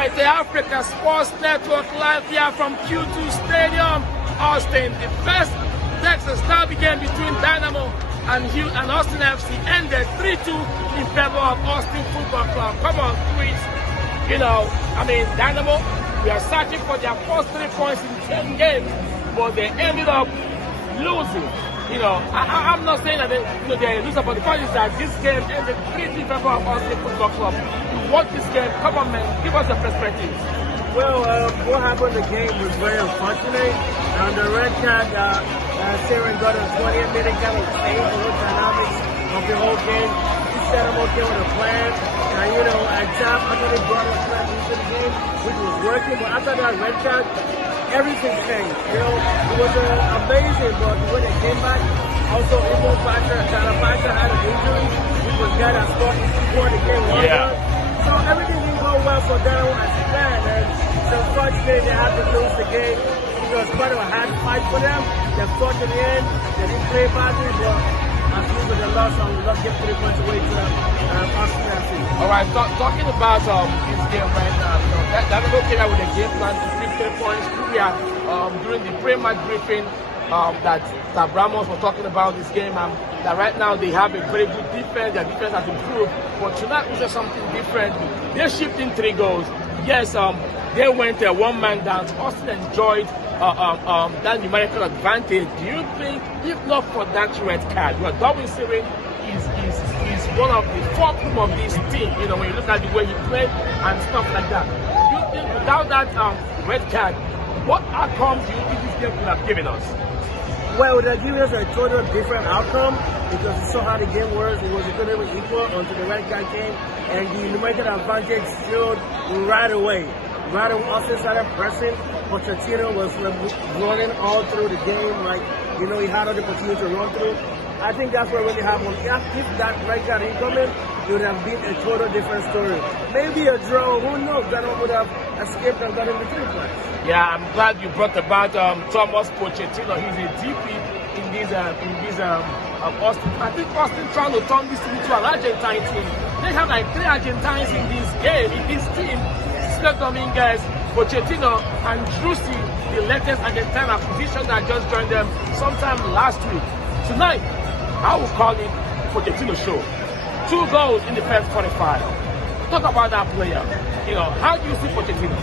The Africa Sports Network live here from Q2 Stadium, Austin. The first Texas derby game between Dynamo and Austin FC ended 3-2 in favor of Austin Football Club. Come on, Chris. Dynamo, we are searching for their first 3 points in 10 games, but they ended up losing. I'm not saying that they lose, but the point is that this game ended 3-2 in favor of Austin Football Club. You watch this game, come on, man, give us a perspective. Well, what happened in the game was very unfortunate. The red card, Sharon got a 20-minute kind of change the whole dynamics of the whole game. He said I'm okay with the plan. And, at time, I think they brought a plan into the game, which was working. But after that red card, everything changed. It was amazing, but when they came back, also Imo Pacha had an injury, which was guy that scored before the game was done. So everything didn't go well for Dynamo as planned, and so unfortunately they had to lose the game. It was quite a hard fight for them. They fought in the end. They didn't play badly, but as soon as they lost, we lost get 3 points away to Austin FC. All right, talking about this game right now, Dynamo came out with a game plan to keep 3 points. During the pre-match briefing that Ramos was talking about this game, that right now they have a very good defense. Their defense has improved, but tonight was just something different. They're shifting 3 goals. Yes, they went one-man down. Austin enjoyed that numerical advantage. Do you think, if not for that red card, Darwin Sirin is one of the fulcrum of this team? When you look at the way he played and stuff like that. Do you think without that red card, what outcome do you think this game could have given us? Well, it would have given us a total different outcome because you saw how the game was. It was equally equal until the red card came, and the numerical advantage showed right away. Right when Austin started pressing, Pochettino was running all through the game. He had all the opportunity to run through. I think that's what really happened. If that red card didn't come in, it would have been a total different story. Maybe a draw, who knows? That would have escaped and gotten the 3 points. Yeah, I'm glad you brought about Thomas Pochettino. He's a DP in this Austin. I think Austin trying to turn this into an Argentine team. They have 3 Argentines in this game, in this team. Cesar Dominguez, Pochettino, and Drusi, the latest Argentine acquisition that just joined them sometime last week. Tonight, I will call it Pochettino show. 2 goals in the first 45. Talk about that player. How do you see Pochettino?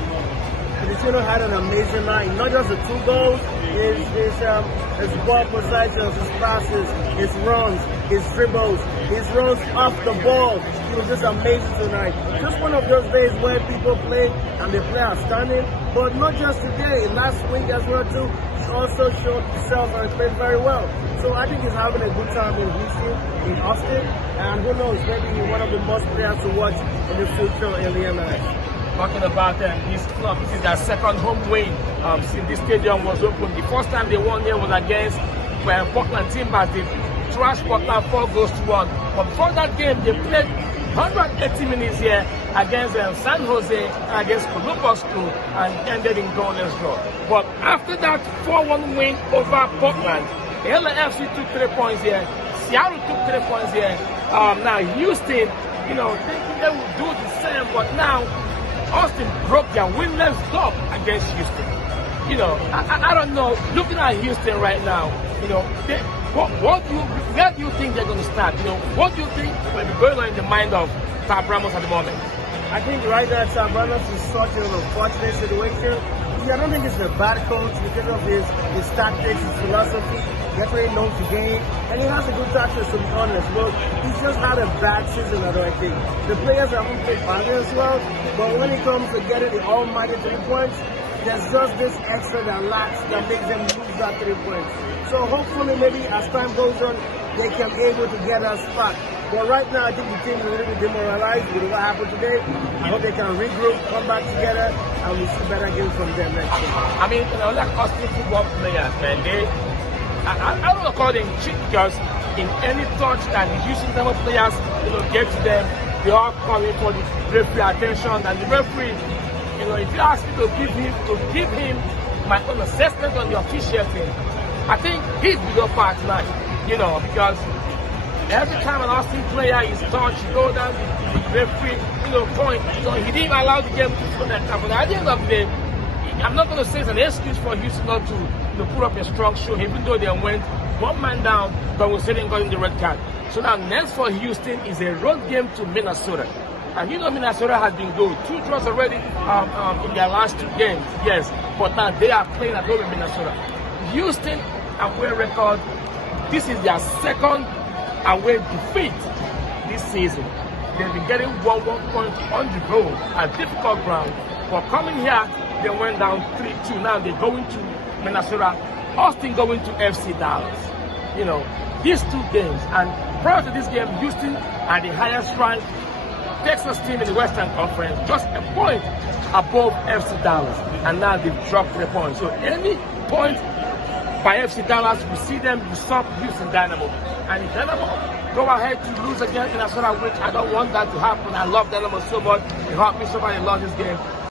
Pochettino had an amazing night. Not just the 2 goals, his ball possessions, his passes, his runs, his dribbles, his runs off the ball. He was just amazing tonight. Just one of those days where people play and they play outstanding. But not just today, last week as well too. He also showed himself and played very well. So I think he's having a good time in Houston, in Austin, and who knows, maybe he's one of the most players to watch in the future in the MLS. Talking about this club, this is their second home win since this stadium was opened. The first time they won here was against Portland Timbers. They thrashed Portland 4-1. But before that game, they played 180 minutes here against San Jose and against Columbus Crew and ended in goalless draw. But after that 4-1 win over Portland, the LAFC took 3 points here. Seattle took 3 points here. Now Houston, thinking they would do the same, but now Austin broke their winless drought against Houston. I don't know. Looking at Houston right now, where do you think they're going to start? What do you think will be going on in the mind of Tab Ramos at the moment? I think right now Tab Ramos is such an unfortunate situation. I don't think it's a bad coach because of his tactics, his philosophy. Definitely knows the game, and he has a good tactics, to be honest. But he's just had a bad season, I think. The players haven't played badly as well, but when it comes to getting the almighty 3 points, there's just this extra that lacks that makes them lose that 3 points. So hopefully, maybe as time goes on, they can be able to get us back. But right now, I think the team is a little bit demoralized with what happened today. I hope they can regroup, come back together, and we see better games from them next year. Like Austin football players, man, I don't want to call them cheap because in any touch that the Houston Dynamo players get to them, they are calling for the referee attention, and the referee, if you ask me to give him my own assessment on the officiating, I think he's the part tonight, because Every time an Austin player is touched, you go down to the referee, point. He didn't allow the game to go that time. But at the end of the day, I'm not going to say it's an excuse for Houston not to put up a strong show, even though they went one man down, but we still didn't got in the red card. So now next for Houston is a road game to Minnesota. And Minnesota has been good. 2 draws already in their last 2 games, yes. But now they are playing at home in Minnesota. Houston away record, this is their second away defeat this season. They've been getting 1 point on the road at difficult ground. But coming here, they went down 3-2. Now they're going to Minnesota. Austin going to FC Dallas. These 2 games. And prior to this game, Houston had the highest rank Texas team in the Western Conference, just a point above FC Dallas. And now they've dropped 3 points. So any point by FC Dallas, we see them usurp Houston Dynamo. And if Dynamo go ahead to lose against Minnesota, which I don't want that to happen. I love Dynamo so much. It hurt me so much. They lost this game.